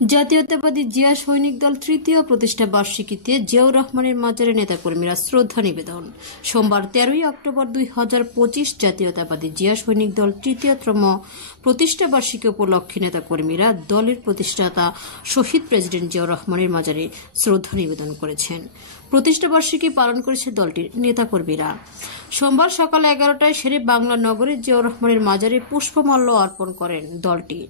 জাতীয়তাবাদী জিয়া সৈনিক দল তৃতীয় প্রতিষ্ঠা বার্ষিকীতে জিয়াউর রহমানের মাজারে নেতাকর্মীরা শ্রদ্ধা নিবেদন। সোমবার 13 অক্টোবর 2025 জাতীয়তাবাদী জিয়া সৈনিক দল তৃতীয়তম প্রতিষ্ঠা বার্ষিকী উপলক্ষে নেতাকর্মীরা দলের প্রতিষ্ঠাতা শহীদ প্রেসিডেন্ট জিয়াউর রহমানের মাজারে শ্রদ্ধা নিবেদন করেছেন। প্রতিষ্ঠা বার্ষিকী পালন করেছে দলটির নেতাকর্মীরা। সোমবার সকাল 11টায় শেরে বাংলা নগরে জিয়াউর রহমানের মাজারে পুষ্পমাল্য অর্পণ করেন দলটি।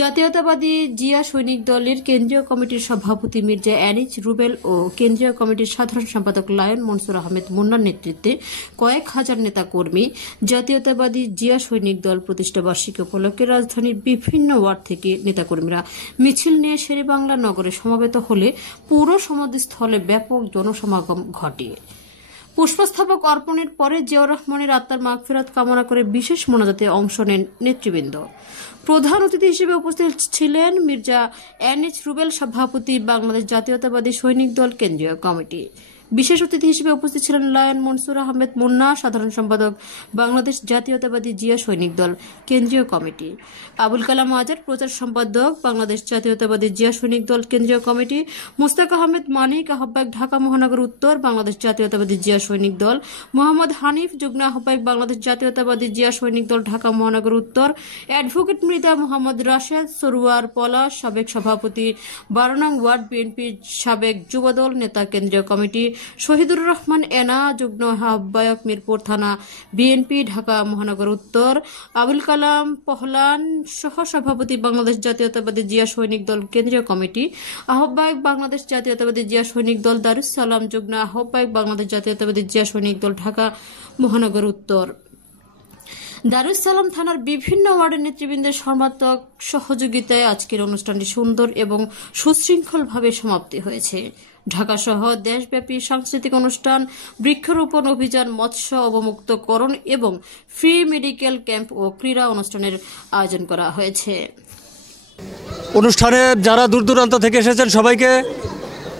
জাতীয়তাবাদী জিয়া সৈনিক দলের কেন্দ্রীয় কমিটির সভাপতি মির্জা এনিস রুবেল ও কেন্দ্রীয় কমিটির সাধারণ সম্পাদক লায়ন মনসুর আহমেদ মুন্নার নেতৃত্বে কয়েক হাজার নেতা কর্মী জাতীয়তাবাদী জিয়া সৈনিক দল প্রতিষ্ঠা বার্ষিকী উপলক্ষে রাজধানীর বিভিন্ন ওয়ার্ড থেকে নেতাকর্মীরা মিছিল নিয়ে শেরেবাংলা নগরে সমবেত হলে পুরো সমাধিস্থলে ব্যাপক জনসমাগম ঘটে। পুষ্পস্তবক অর্পণের পরে জিয়াউর রহমানের আত্মার মাগফিরাত কামনা করে বিশেষ মোনাজাতে অংশ নেন নেতৃবৃন্দ। প্রধান অতিথি হিসেবে উপস্থিত ছিলেন মির্জা এনিস রুবেল, সভাপতি বাংলাদেশ জাতীয়তাবাদী সৈনিক দল কেন্দ্রীয় কমিটি। বিশেষ অতিথি হিসেবে উপস্থিত ছিলেন লায়ন মনসুর আহমেদ মুন্না, সাধারণ সম্পাদক বাংলাদেশ জাতীয়তাবাদী জিয়া সৈনিক দল কেন্দ্রীয় কমিটি। আবুল কালাম আজাদ, প্রচার সম্পাদক বাংলাদেশ জাতীয়তাবাদী জিয়া সৈনিক দল কেন্দ্রীয় কমিটি। মুস্তাক আহমেদ মানিক, আহ্বায়ক ঢাকা মহানগর উত্তর বাংলাদেশ জাতীয়তাবাদী জিয়া সৈনিক দল। মোহাম্মদ হানিফ, যুগ্ম আহ্বায়ক বাংলাদেশ জাতীয়তাবাদী জিয়া সৈনিক দল ঢাকা মহানগর উত্তর। অ্যাডভোকেট মৃদা, মোহাম্মদ রাশেদ, সরুয়ার পলাশ, সাবেক সভাপতি 12 নং ওয়ার্ড বিএনপি, সাবেক যুবদল নেতা কেন্দ্রীয় কমিটি। শহীদুর রহমান এনা, যুগ্ম আহ্বায়ক মিরপুর থানা বিএনপি ঢাকা মহানগর উত্তর। আবুল কালাম পহলান, সহ সভাপতি বাংলাদেশ জাতীয়তাবাদী জিয়া সৈনিক দল কেন্দ্রীয় কমিটি। আহ্বায়ক বাংলাদেশ জাতীয়তাবাদী জিয়া সৈনিক দল দারুস সালাম, যুগ্ম আহ্বায়ক বাংলাদেশ জাতীয়তাবাদী জিয়া সৈনিক দল ঢাকা মহানগর উত্তর। দারুস সালাম থানার বিভিন্ন ওয়ার্ডের নেতৃবৃন্দের সর্বাত্মক সহযোগিতায় আজকের অনুষ্ঠানটি সুন্দর এবং সুশৃঙ্খলভাবে সমাপ্তি হয়েছে। ঢাকা সহ দেশব্যাপী সাংস্কৃতিক অনুষ্ঠান, বৃক্ষরোপণ অভিযান, মৎস্য অবমুক্তকরণ এবং ফ্রি মেডিকেল ক্যাম্প ও ক্রীড়া অনুষ্ঠানের আয়োজন করা হয়েছে। অনুষ্ঠানে যারা দূর দূরান্ত থেকে এসেছেন সবাইকে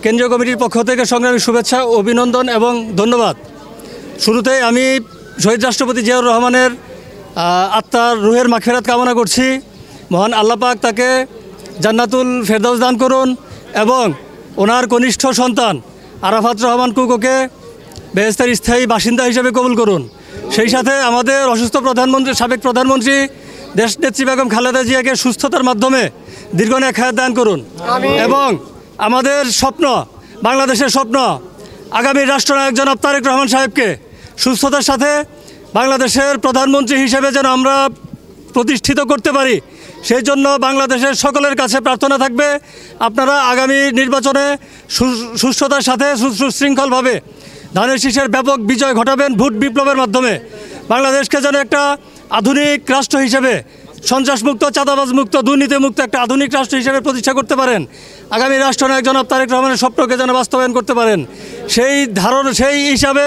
কেন্দ্রীয় কমিটির পক্ষ থেকে সংগ্রামী শুভেচ্ছা, অভিনন্দন এবং ধন্যবাদ। শুরুতেই আমি শহীদ রাষ্ট্রপতি জিয়াউর রহমানের আত্মার রুহের মাগফিরাত কামনা করছি। মহান আল্লাহ পাক তাকে জান্নাতুল ফেরদাউস দান করুন এবং ওনার কনিষ্ঠ সন্তান আরাফাত রহমান কুকোকে বেহেশতের স্থায়ী বাসিন্দা হিসেবে কবুল করুন। সেই সাথে আমাদের অসুস্থ সাবেক প্রধানমন্ত্রী দেশনেত্রী বেগম খালেদা জিয়াকে সুস্থতার মাধ্যমে দীর্ঘনেক হায়াত দান করুন এবং আমাদের স্বপ্ন, বাংলাদেশের স্বপ্ন, আগামী রাষ্ট্রনায়ক জনাব তারেক রহমান সাহেবকে সুস্থতার সাথে বাংলাদেশের প্রধানমন্ত্রী হিসেবে যেন আমরা প্রতিষ্ঠিত করতে পারি, সেই জন্য বাংলাদেশের সকলের কাছে প্রার্থনা থাকবে আপনারা আগামী নির্বাচনে সুস্থতার সাথে সুশৃঙ্খলভাবে ধানের শীষের ব্যাপক বিজয় ঘটাবেন ভোট বিপ্লবের মাধ্যমে। বাংলাদেশকে যেন একটা আধুনিক রাষ্ট্র হিসেবে, সন্ত্রাসমুক্ত, চাঁদাবাজমুক্ত, দুর্নীতিমুক্ত একটা আধুনিক রাষ্ট্র হিসেবে প্রতিষ্ঠা করতে পারেন। আগামী রাষ্ট্রনায়ক জনাব তারেক রহমানের স্বপ্নকে যেন বাস্তবায়ন করতে পারেন, সেই হিসাবে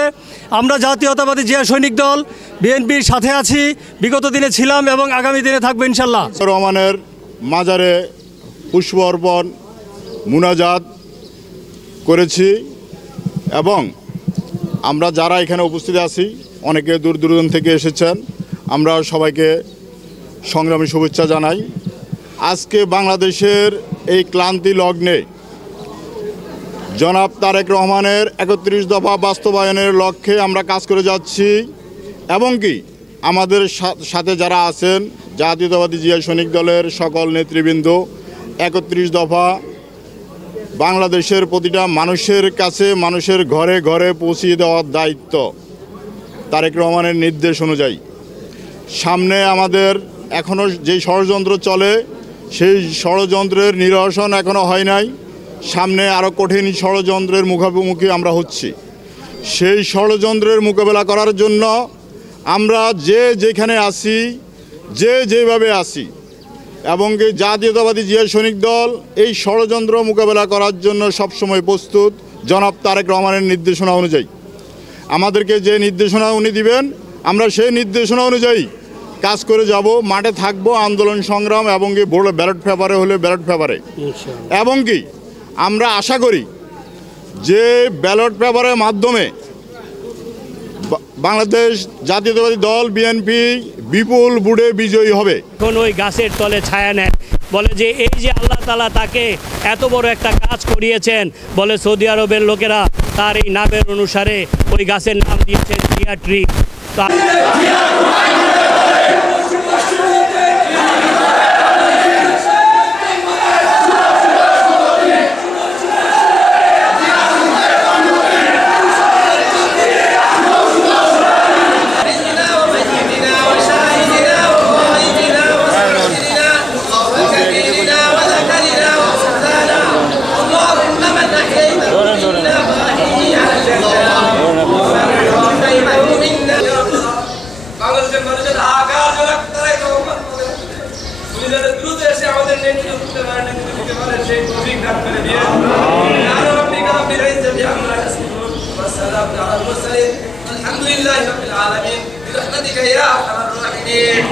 আমরা জাতীয়তাবাদী জিয়া সৈনিক দল বিএনপির সাথে আছি, বিগত দিনে ছিলাম এবং আগামী দিনে থাকবো ইনশাল্লাহ। রহমানের মাজারে পুষ্প অর্পণ মুনাজাত করেছি এবং আমরা যারা এখানে উপস্থিত আছি অনেকে দূর দূরান্ত থেকে এসেছেন, আমরা সবাইকে সংগ্রামী শুভেচ্ছা জানাই। আজকে বাংলাদেশের এই ক্লান্তি লগ্নে জনাব তারেক রহমানের 31 দফা বাস্তবায়নের লক্ষ্যে আমরা কাজ করে যাচ্ছি এবং কি আমাদের সাথে যারা আছেন জাতীয়তাবাদী জিয়া সৈনিক দলের সকল নেতৃবৃন্দ 31 দফা বাংলাদেশের প্রতিটা মানুষের কাছে, মানুষের ঘরে ঘরে পৌঁছিয়ে দেওয়ার দায়িত্ব তারেক রহমানের নির্দেশ অনুযায়ী। সামনে আমাদের এখনও যেই ষড়যন্ত্র চলে সেই ষড়যন্ত্রের নিরসন এখনও হয় নাই, সামনে আরও কঠিন ষড়যন্ত্রের মুখোমুখি আমরা হচ্ছি। সেই ষড়যন্ত্রের মোকাবেলা করার জন্য আমরা যেখানে আসি, যেভাবে আসি এবং জাতীয়তাবাদী জিয়া সৈনিক দল এই ষড়যন্ত্র মোকাবেলা করার জন্য সবসময় প্রস্তুত। জনাব তারেক রহমানের নির্দেশনা অনুযায়ী আমাদেরকে যে নির্দেশনা উনি দিবেন আমরা সেই নির্দেশনা অনুযায়ী কাজ করে যাব, মাঠে থাকবো, আন্দোলন সংগ্রাম এবং কি ব্যালট পেপারে হলে ব্যালট পেপারে এবং কি আমরা আশা করি যে ব্যালট পেপারের মাধ্যমে বাংলাদেশ জাতীয়তাবাদী দল বিএনপি বিপুল ভোটে বিজয়ী হবে। এখন ওই গাছের তলে ছায়া নেয় বলে যে এই যে আল্লাহ তাআলা তাকে এত বড় একটা কাজ করিয়েছেন, বলে সৌদি আরবের লোকেরা তার এই নামের অনুসারে ওই গাছের নাম দিয়েছেন জিয়া ট্রি। আলহামদুলিল্লাহি রাব্বিল আলামিন বিরহমাতিকা ইয়া আরহামার রাহিমিন।